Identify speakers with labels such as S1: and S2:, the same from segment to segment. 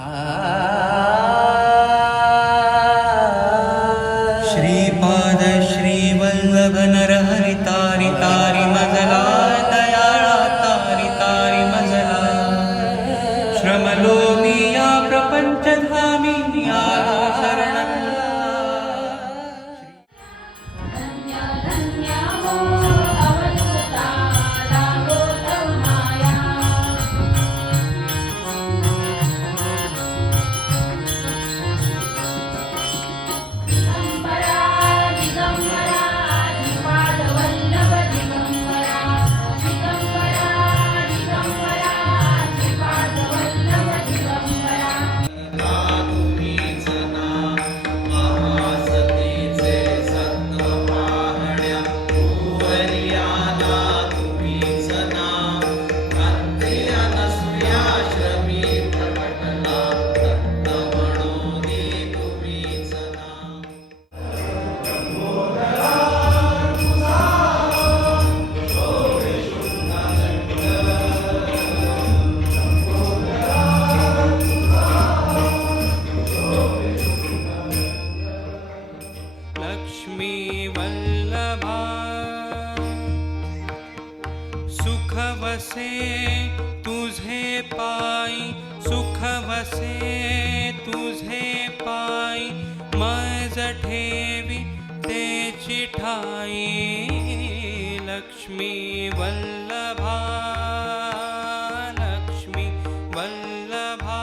S1: Uh, पायी सुख वसे तुझे पाई मज ठेवी ते चिठाई लक्ष्मी वल्लभा लक्ष्मी वल्लभा।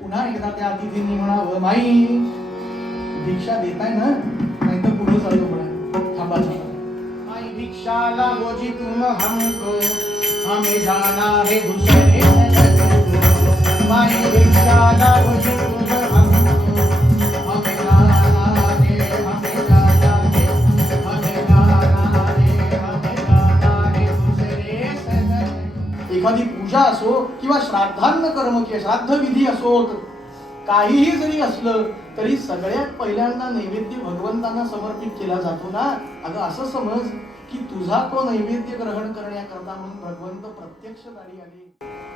S2: पुन्हा एकदा त्या अतिथींनी म्हणावं माई देताय ना? नाही तर पुढे चालतो पडा थांबा माई लागोजी तुम हमको. हमें जाना है दूसरे माई भिक्षा लागोजी तुम एखादी पूजा असो किंवा श्राद्धान्न कर्म किंवा श्राद्धविधी असो काहीही जरी असलं तरी सगळ्यात पहिल्यांदा नैवेद्य भगवंतांना समर्पित केला जातो ना? अगं असं समज की तुझा तो नैवेद्य ग्रहण करण्याकरता म्हणून भगवंत प्रत्यक्ष दारी आले.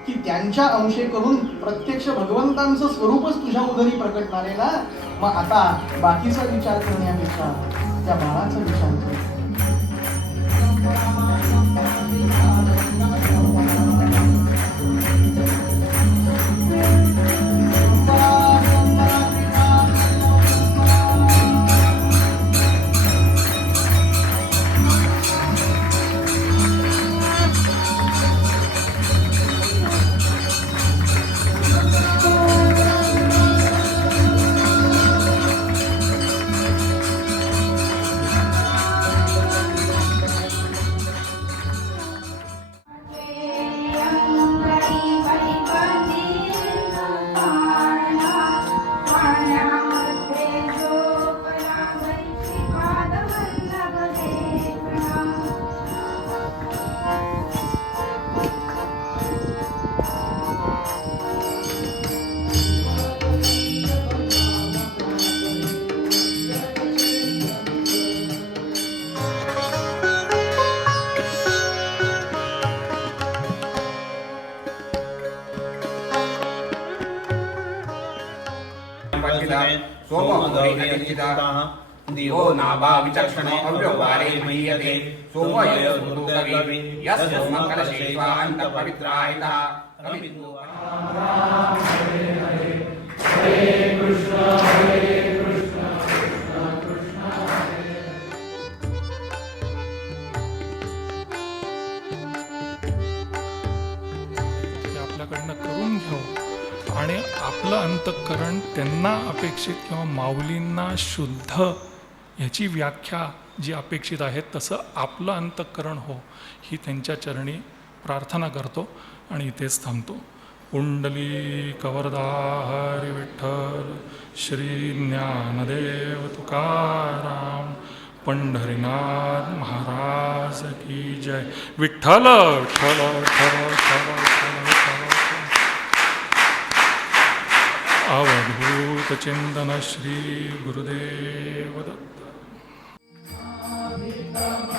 S2: की त्यांच्या अंशे करून प्रत्यक्ष भगवंतांचं स्वरूपच तुझ्या उदरी आहे ना? मग आता बाकीचा विचार करण्यापेक्षा त्या बाळाचा विचार कर.
S3: दिवो नाभा विचक्षणे अव्यवहारे मह्यते यस्य सोमकलशेष्वान्तपवित्रायतः कविबिन्दु
S4: ते त्यांना अपेक्षित किंवा माऊलींना शुद्ध ह्याची व्याख्या जी अपेक्षित आहे तसं आपलं अंतःकरण हो ही त्यांच्या चरणी प्रार्थना करतो आणि इथेच थांबतो. कुंडली कवरदाहरी विठ्ठल श्री ज्ञानदेव तुकाराम पंढरीनाथ महाराज की जय. विठ्ठल विठ्ठल विठ्ठल विठ्ठल. अवधूतचिन्तन श्रीगुरुदेवदत्त अवधूत